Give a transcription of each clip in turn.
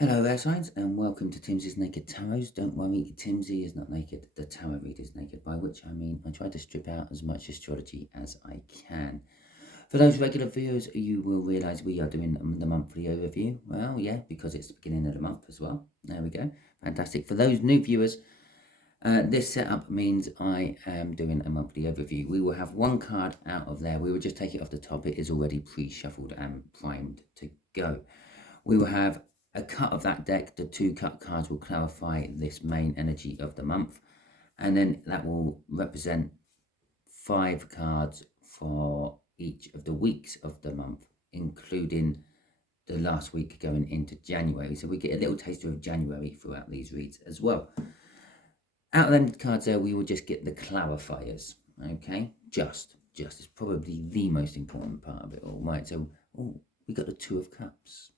Hello air signs and welcome to Timsy's Naked Tarot. Don't worry, Timsy is not naked, the tarot reader is naked, by which I mean I try to strip out as much astrology as I can. For those regular viewers, you will realise we are doing the monthly overview. Well, yeah, because it's the beginning of the month as well. There we go. Fantastic. For those new viewers, this setup means I am doing a monthly overview. We will have one card out of there. We will just take it off the top. It is already pre-shuffled and primed to go. We will have a cut of that deck. The two cut cards will clarify this main energy of the month, and then that will represent 5 cards for each of the weeks of the month, including the last week going into January. So we get a little taster of January throughout these reads as well. Out of them cards there, we will just get the clarifiers. Okay, just is probably the most important part of it all. Right, so we got the Two of Cups.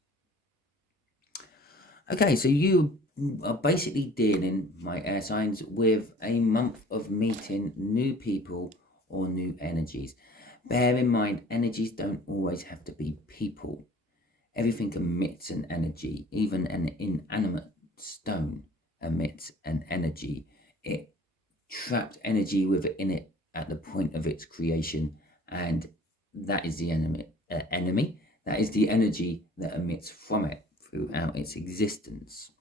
Okay, so you are basically dealing, my air signs, with a month of meeting new people or new energies. Bear in mind, energies don't always have to be people. Everything emits an energy. Even an inanimate stone emits an energy. It trapped energy within it at the point of its creation, and that is the enemy. That is the energy that emits from it throughout its existence,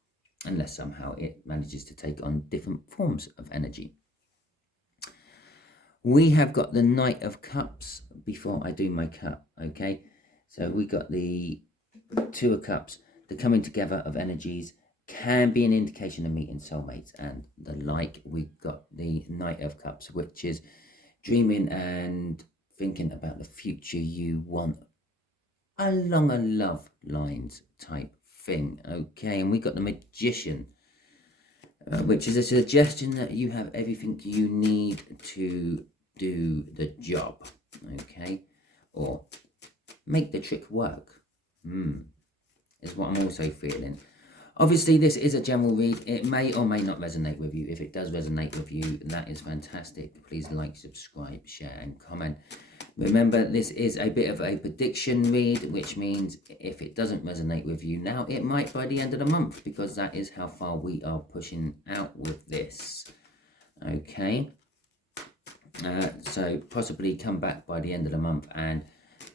unless somehow it manages to take on different forms of energy. We have got the Knight of Cups before I do my cut, okay? So we got the Two of Cups. The coming together of energies can be an indication of meeting soulmates and the like. We've got the Knight of Cups, which is dreaming and thinking about the future you want along a love lines type thing. Okay, and we got the Magician, which is a suggestion that you have everything you need to do the job. Okay, or make the trick work. Is what I'm also feeling. Obviously, this is a general read. It may or may not resonate with you. If it does resonate with you, that is fantastic. Please like, subscribe, share, and comment. Remember, this is a bit of a prediction read, which means if it doesn't resonate with you now, it might by the end of the month, because that is how far we are pushing out with this. Okay. So possibly come back by the end of the month and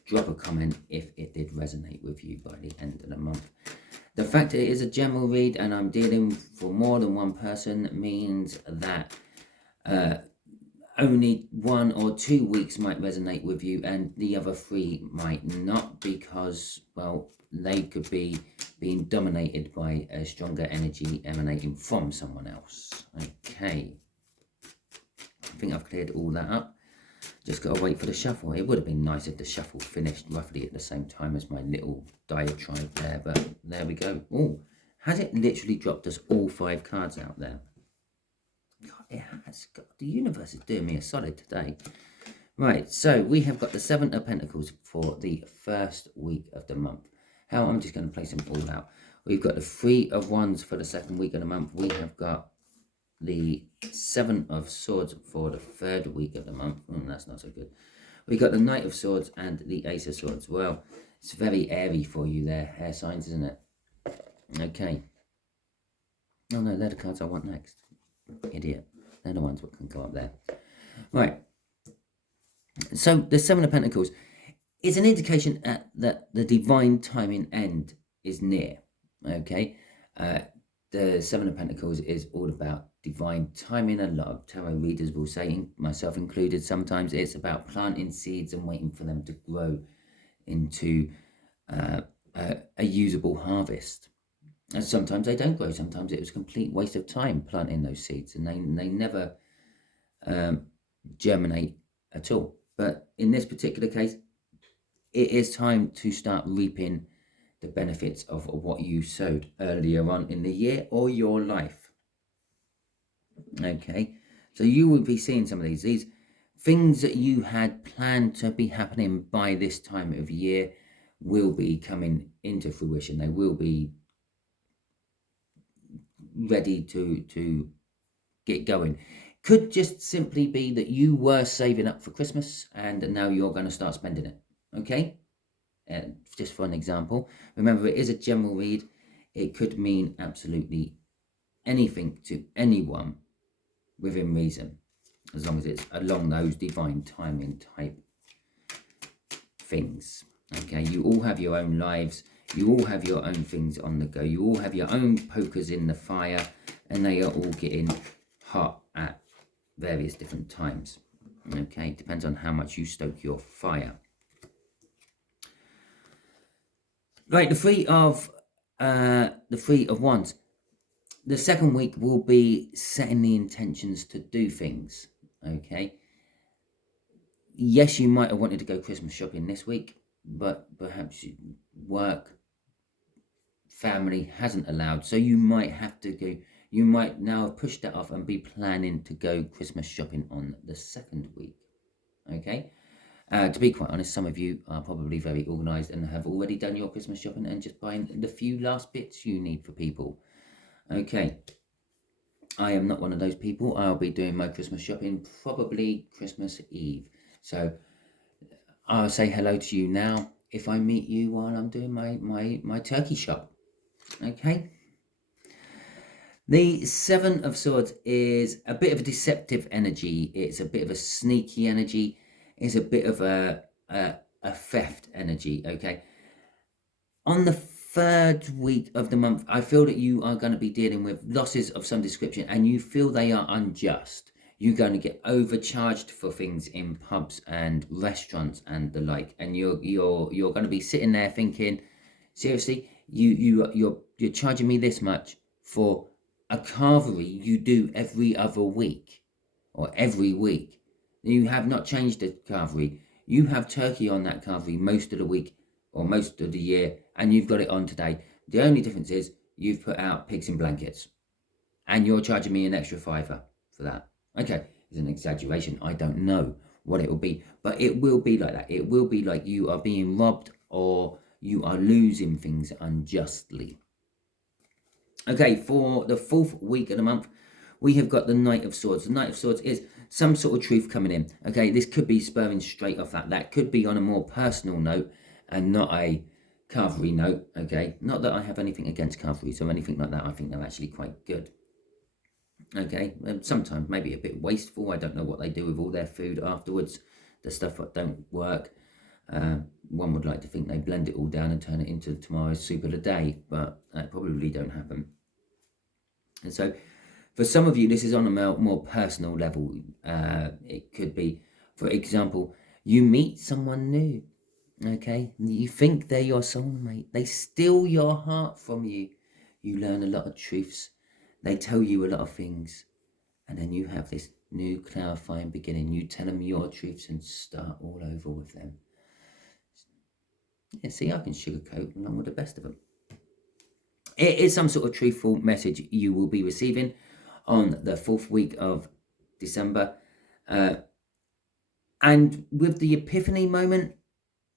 drop a comment if it did resonate with you by the end of the month. The fact that it is a general read and I'm dealing for more than one person means that only 1 or 2 weeks might resonate with you and the other 3 might not, because, well, they could be being dominated by a stronger energy emanating from someone else. Okay. I think I've cleared all that up. Just got to wait for the shuffle. It would have been nice if the shuffle finished roughly at the same time as my little diatribe there, but there we go. Oh, has it literally dropped us all 5 cards out there? God, it has. God, the universe is doing me a solid today. Right, so we have got the 7 of Pentacles for the first week of the month. How I'm just going to place them all out. We've got the 3 of Wands for the second week of the month. We have got the 7 of Swords for the third week of the month. That's not so good. We got the Knight of Swords and the Ace of Swords. Well, it's very airy for you there, air signs, isn't it? Okay. Oh no, they're the cards I want next. Idiot. They're the ones that can go up there. Right. So the 7 of Pentacles is an indication that the divine timing end is near. Okay. The 7 of Pentacles is all about divine timing. A lot of tarot readers will say, myself included, sometimes it's about planting seeds and waiting for them to grow into a usable harvest. And sometimes they don't grow. Sometimes it was a complete waste of time planting those seeds, and they never germinate at all. But in this particular case, it is time to start reaping the benefits of what you sowed earlier on in the year or your life. Okay, so you will be seeing some of these things that you had planned to be happening by this time of year will be coming into fruition. They will be ready to get going. Could just simply be that you were saving up for Christmas and now you're going to start spending it. Okay, just for an example. Remember, it is a general read. It could mean absolutely anything to anyone within reason, as long as it's along those divine timing type things. Okay, you all have your own lives, you all have your own things on the go, you all have your own pokers in the fire, and they are all getting hot at various different times. Okay, it depends on how much you stoke your fire. Right, the Three of Wands. The second week will be setting the intentions to do things. Okay. Yes, you might have wanted to go Christmas shopping this week, but perhaps work, family hasn't allowed, so you might have to go. You might now have pushed that off and be planning to go Christmas shopping on the second week. Okay. To be quite honest, some of you are probably very organised and have already done your Christmas shopping and just buying the few last bits you need for people. Okay. I am not one of those people. I'll be doing my Christmas shopping probably Christmas Eve. So I'll say hello to you now if I meet you while I'm doing my turkey shop. Okay. The Seven of Swords is a bit of a deceptive energy. It's a bit of a sneaky energy. It's a bit of a theft energy. Okay. On the third week of the month, I feel that you are going to be dealing with losses of some description, and you feel they are unjust. You're going to get overcharged for things in pubs and restaurants and the like, and you're going to be sitting there thinking, seriously, you're charging me this much for a carvery you do every other week or every week. You have not changed the carvery. You have turkey on that carvery most of the week or most of the year, and you've got it on today. The only difference is you've put out pigs in blankets, and you're charging me an extra £5 for that. Okay, it's an exaggeration. I don't know what it will be, but it will be like that. It will be like you are being robbed or you are losing things unjustly. Okay, for the fourth week of the month, we have got the Knight of Swords. The Knight of Swords is some sort of truth coming in. Okay, this could be spurring straight off that. That could be on a more personal note and not a carvery note. Okay, not that I have anything against carveries or anything like that. I think they're actually quite good. Okay, sometimes maybe a bit wasteful. I don't know what they do with all their food afterwards. The stuff that don't work. One would like to think they blend it all down and turn it into tomorrow's soup of the day, but that probably don't happen. And so for some of you, this is on a more personal level. It could be, for example, you meet someone new. Okay, you think they're your soulmate. They steal your heart from you. You learn a lot of truths. They tell you a lot of things. And then you have this new clarifying beginning. You tell them your truths and start all over with them. Yeah, see, I can sugarcoat along with the best of them. It is some sort of truthful message you will be receiving on the fourth week of December. And with the epiphany moment,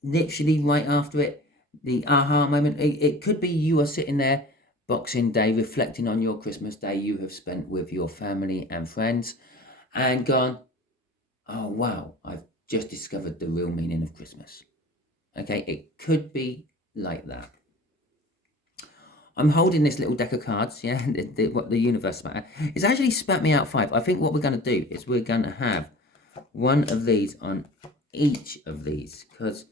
literally right after it, the aha moment, it could be you are sitting there Boxing Day reflecting on your Christmas day you have spent with your family and friends and gone, oh wow, I've just discovered the real meaning of Christmas. Okay, it could be like that. I'm holding this little deck of cards, yeah, what the universe spat. It's actually spat me out 5. I think what we're going to do is we're going to have one of these on each of these, because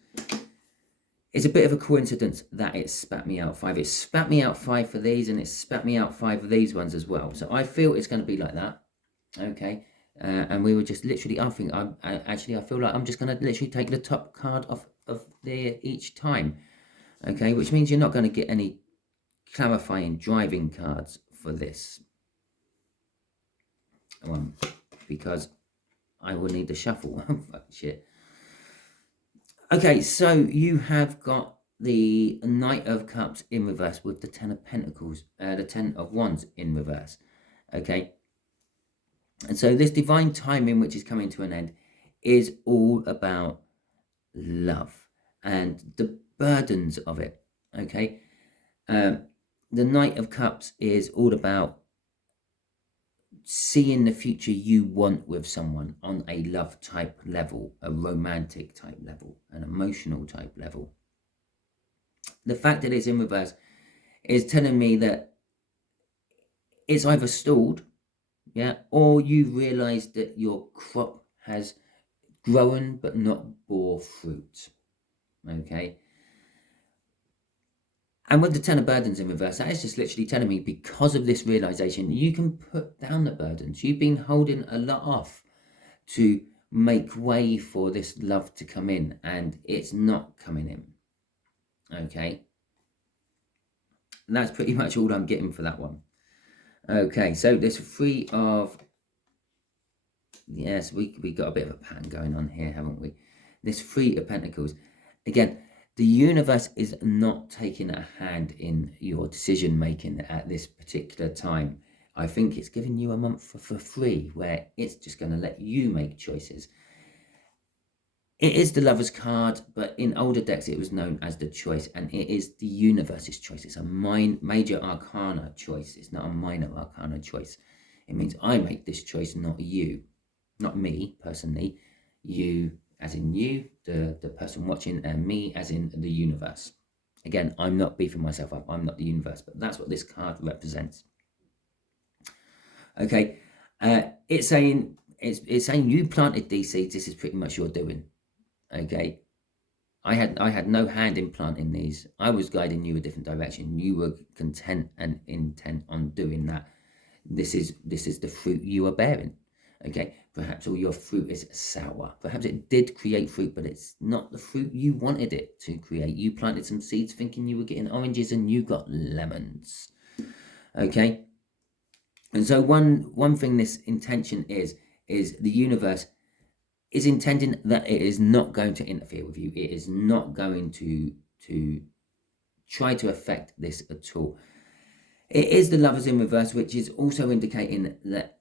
it's a bit of a coincidence that it spat me out 5. It spat me out 5 for these, and it spat me out 5 of these ones as well. So I feel it's going to be like that, okay? And we were just literally, I feel like I'm just going to literally take the top card off of there each time, okay? Which means you're not going to get any clarifying driving cards for this one, because I will need the shuffle. Shit. Okay, so you have got the Knight of Cups in reverse with the Ten of Pentacles, the Ten of Wands in reverse. Okay, and so this divine timing, which is coming to an end, is all about love and the burdens of it. Okay, the Knight of Cups is all about seeing the future you want with someone on a love type level, a romantic type level, an emotional type level. The fact that it's in reverse is telling me that it's either stalled, yeah, or you realise that your crop has grown but not bore fruit. Okay. And with the Ten of Burdens in reverse, that is just literally telling me, because of this realization, you can put down the burdens. You've been holding a lot off to make way for this love to come in, and it's not coming in. Okay. And that's pretty much all I'm getting for that one. Okay, so there's three of... Yes, we got a bit of a pattern going on here, haven't we? This Three of Pentacles. Again, the universe is not taking a hand in your decision making at this particular time. I think it's giving you a month for free, where it's just going to let you make choices. It is the Lover's card, but in older decks it was known as the Choice, and it is the universe's choice. It's a major arcana choice. It's not a minor arcana choice. It means I make this choice, not you. Not me, personally. You, as in you, the person watching, and me, as in the universe. Again, I'm not beefing myself up. I'm not the universe, but that's what this card represents. Okay, it's saying you planted these seeds. This is pretty much your doing. Okay, I had no hand in planting these. I was guiding you a different direction. You were content and intent on doing that. This is the fruit you are bearing. Okay, perhaps all your fruit is sour. Perhaps it did create fruit, but it's not the fruit you wanted it to create. You planted some seeds thinking you were getting oranges, and you got lemons. Okay, and so one thing this intention is the universe is intending that it is not going to interfere with you. It is not going to try to affect this at all. It is the Lovers in reverse, which is also indicating that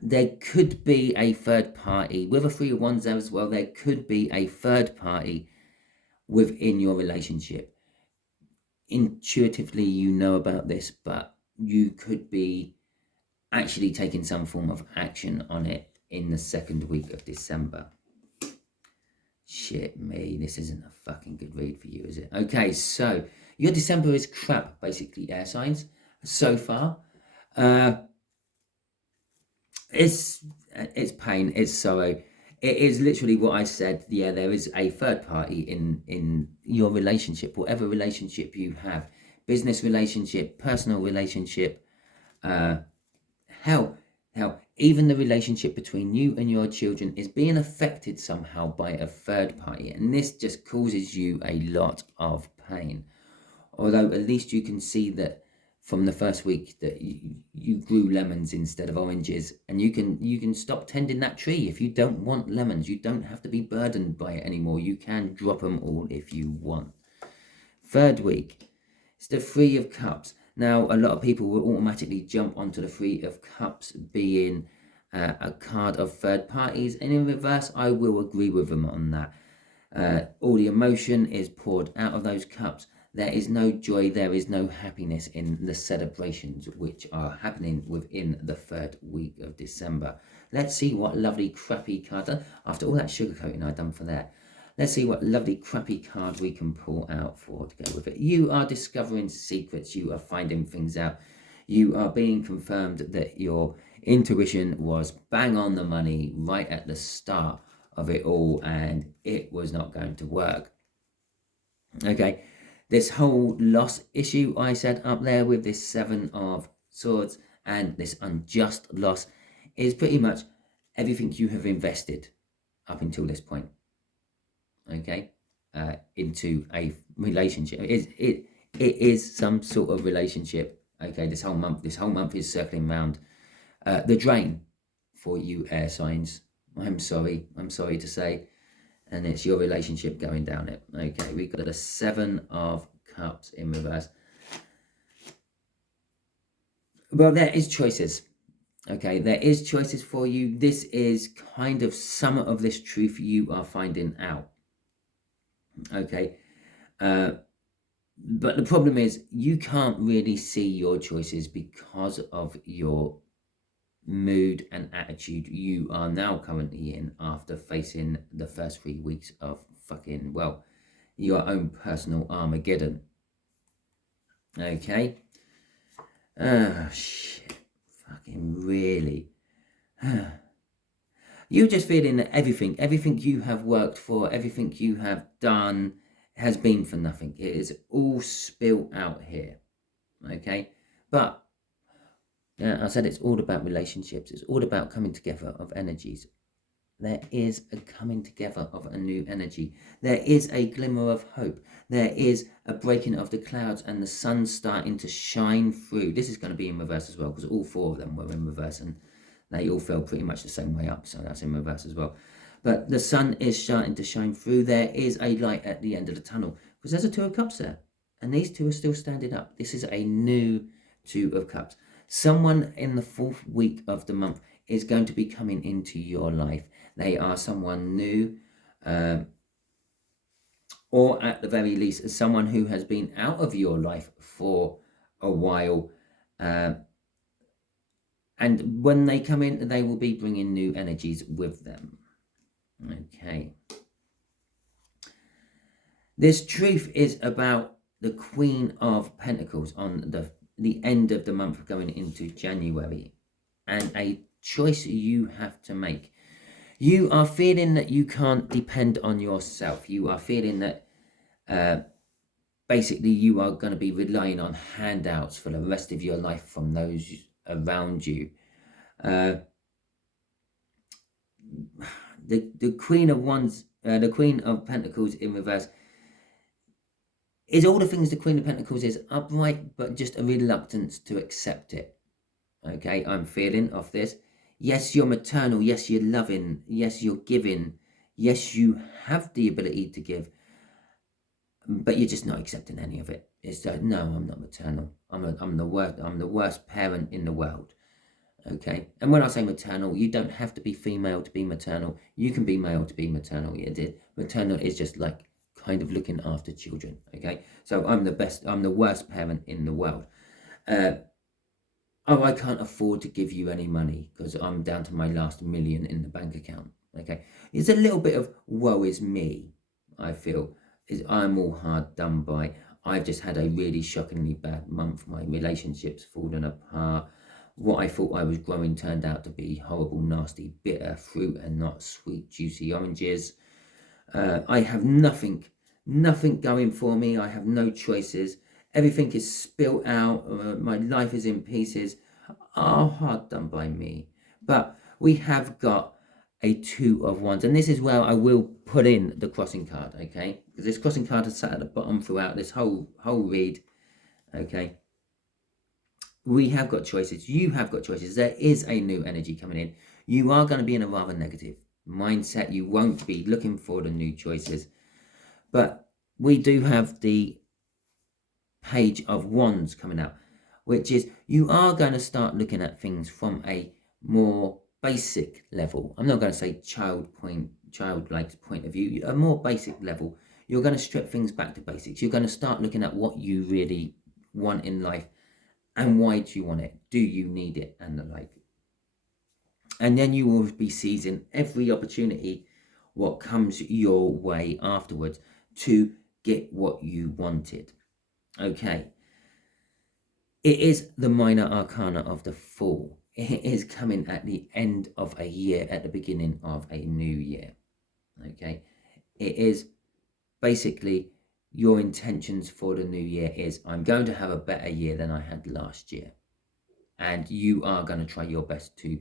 there could be a third party. With a Three of Wands there as well, there could be a third party within your relationship. Intuitively, you know about this, but you could be actually taking some form of action on it in the second week of December. Shit me, this isn't a fucking good read for you, is it? Okay, so your December is crap, basically, air signs, so far. It's pain, it's sorrow. It is literally what I said. Yeah, there is a third party in your relationship, whatever relationship you have. Business relationship, personal relationship, hell, even the relationship between you and your children is being affected somehow by a third party, and this just causes you a lot of pain. Although at least you can see that from the first week that you grew lemons instead of oranges, and you can stop tending that tree. If you don't want lemons, you don't have to be burdened by it anymore. You can drop them all if you want. Third week, it's the Three of Cups. Now, a lot of people will automatically jump onto the Three of Cups being a card of third parties, and in reverse, I will agree with them on that. All the emotion is poured out of those cups. There is no joy, there is no happiness in the celebrations which are happening within the third week of December. Let's see what lovely crappy card, after all that sugarcoating I've done for that, let's see what lovely crappy card we can pull out for to go with it. You are discovering secrets, you are finding things out, you are being confirmed that your intuition was bang on the money right at the start of it all, and it was not going to work. Okay, this whole loss issue I said up there with this Seven of Swords and this unjust loss is pretty much everything you have invested up until this point. Okay, into a relationship. It is some sort of relationship. Okay, this whole month is circling around the drain for you air signs. I'm sorry to say, and it's your relationship going down it. Okay, we've got a Seven of Cups in reverse. Well, there is choices. Okay, there is choices for you. This is kind of some of this truth you are finding out. Okay, but the problem is you can't really see your choices because of your mood and attitude you are now currently in after facing the first 3 weeks of fucking, well, your own personal Armageddon. Okay. Oh, shit. Fucking really. You're just feeling that everything you have worked for, everything you have done has been for nothing. It is all spilt out here. Okay. But I said it's all about relationships. It's all about coming together of energies. There is a coming together of a new energy. There is a glimmer of hope. There is a breaking of the clouds and the sun starting to shine through. This is going to be in reverse as well, because all four of them were in reverse and they all fell pretty much the same way up. So that's in reverse as well. But the sun is starting to shine through. There is a light at the end of the tunnel, because there's a Two of Cups there. And these two are still standing up. This is a new Two of Cups. Someone in the 4th week of the month is going to be coming into your life. They are someone new, or at the very least, someone who has been out of your life for a while. And when they come in, they will be bringing new energies with them. Okay. This truth is about the Queen of Pentacles on the end of the month going into January, and a choice you have to make. You are feeling that you can't depend on yourself. You are feeling that basically you are going to be relying on handouts for the rest of your life from those around you. The Queen of Wands, the Queen of Pentacles in reverse, is all the things the Queen of Pentacles is: upright, but just a reluctance to accept it. Okay, I'm feeling off this. Yes, you're maternal. Yes, you're loving. Yes, you're giving. Yes, you have the ability to give, but you're just not accepting any of it. It's like, no, I'm not maternal. I'm the worst parent in the world. Okay, and when I say maternal, you don't have to be female to be maternal. You can be male to be maternal. Maternal is just like kind of looking after children. Okay, so I'm the worst parent in the world. Oh, I can't afford to give you any money because I'm down to my last million in the bank account. Okay, it's a little bit of woe is me. I feel is I'm all hard done by. I've just had a really shockingly bad month. My relationship's fallen apart. What I thought I was growing turned out to be horrible, nasty, bitter fruit and not sweet, juicy oranges. I have nothing going for me. I have no choices. Everything is spilt out. My life is in pieces. Oh, hard done by me. But we have got a Two of Wands, and this is where I will put in the crossing card, okay? Because this crossing card has sat at the bottom throughout this whole read, okay? We have got choices. You have got choices. There is a new energy coming in. You are going to be in a rather negative mindset. You won't be looking for the new choices. But we do have the Page of Wands coming out, which is you are going to start looking at things from a more basic level. I'm not going to say childlike point of view, a more basic level. You're going to strip things back to basics. You're going to start looking at what you really want in life and why do you want it? Do you need it? And the like. And then you will be seizing every opportunity what comes your way afterwards to get what you wanted. Okay. It is the minor arcana of the Fool. It is coming at the end of a year, at the beginning of a new year. Okay. It is basically your intentions for the new year is I'm going to have a better year than I had last year. And you are going to try your best to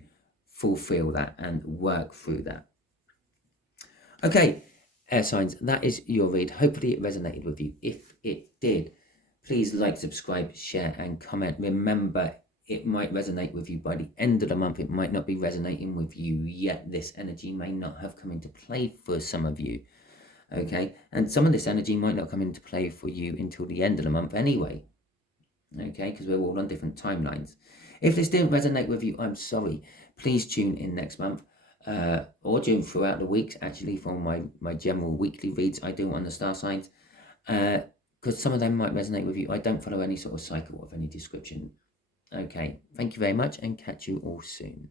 fulfill that and work through that. Okay, air signs, that is your read. Hopefully it resonated with you. If it did, please like, subscribe, share and comment. Remember, it might resonate with you by the end of the month. It might not be resonating with you yet. This energy may not have come into play for some of you. Okay, and some of this energy might not come into play for you until the end of the month anyway. Okay, because we're all on different timelines. If this didn't resonate with you, I'm sorry. Please tune in next month or during throughout the weeks, actually, for my general weekly reads I do on the star signs, because some of them might resonate with you. I don't follow any sort of cycle of any description. Okay, thank you very much and catch you all soon.